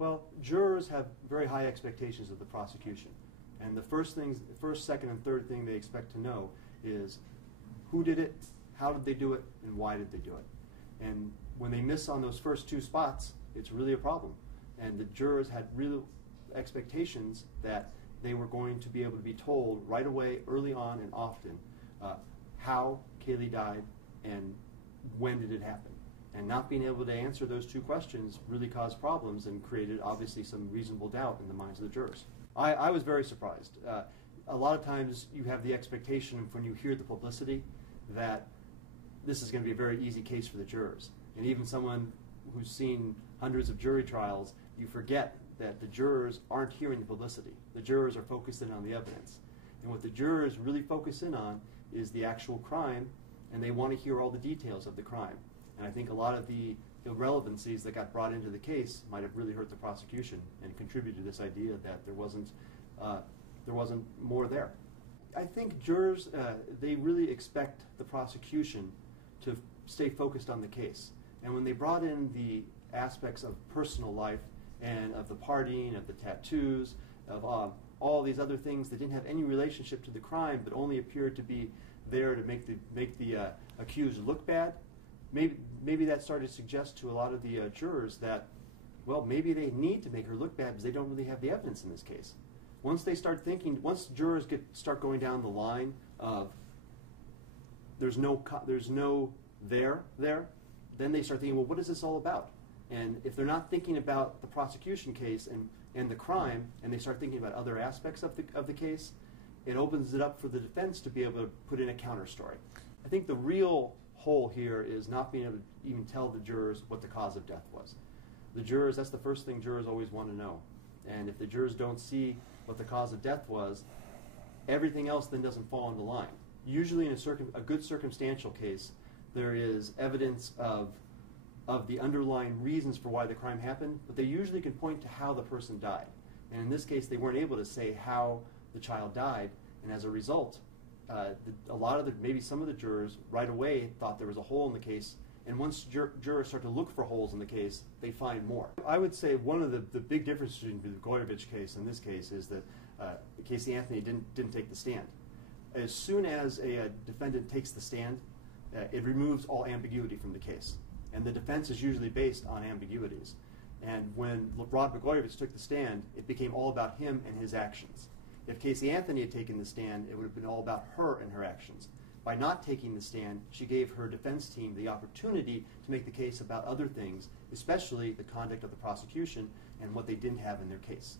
Well, jurors have very high expectations of the prosecution. And the first, second, and third thing they expect to know is who did it, how did they do it, and why did they do it. And when they miss on those first two spots, it's really a problem. And the jurors had real expectations that they were going to be able to be told right away, early on and often, how Kaylee died and when did it happen. And not being able to answer those two questions really caused problems and created, obviously, some reasonable doubt in the minds of the jurors. I was very surprised. A lot of times you have the expectation when you hear the publicity that this is going to be a very easy case for the jurors. And even someone who's seen hundreds of jury trials, you forget that the jurors aren't hearing the publicity. The jurors are focused in on the evidence. And what the jurors really focus in on is the actual crime, and they want to hear all the details of the crime. And I think a lot of the irrelevancies that got brought into the case might have really hurt the prosecution and contributed to this idea that there wasn't more there. I think jurors, they really expect the prosecution to stay focused on the case. And when they brought in the aspects of personal life and of the partying, of the tattoos, of all these other things that didn't have any relationship to the crime but only appeared to be there to make the accused look bad, maybe that started to suggest to a lot of the jurors that, well, maybe they need to make her look bad because they don't really have the evidence in this case. Once they start thinking, once jurors start going down the line of there's no there, then they start thinking, well, what is this all about? And if they're not thinking about the prosecution case and the crime, and they start thinking about other aspects of the case, it opens it up for the defense to be able to put in a counter story. I think the real hole here is not being able to even tell the jurors what the cause of death was. The jurors, that's the first thing jurors always want to know. And if the jurors don't see what the cause of death was, everything else then doesn't fall into line. Usually in a good circumstantial case, there is evidence of the underlying reasons for why the crime happened, but they usually can point to how the person died. And in this case, they weren't able to say how the child died, and as a result, maybe some of the jurors right away thought there was a hole in the case, and once jurors start to look for holes in the case, they find more. I would say one of the big differences between the Blagojevich case and this case is that Casey Anthony didn't take the stand. As soon as a defendant takes the stand, it removes all ambiguity from the case. And the defense is usually based on ambiguities. And when Rod Blagojevich took the stand, it became all about him and his actions. If Casey Anthony had taken the stand, it would have been all about her and her actions. By not taking the stand, she gave her defense team the opportunity to make the case about other things, especially the conduct of the prosecution and what they didn't have in their case.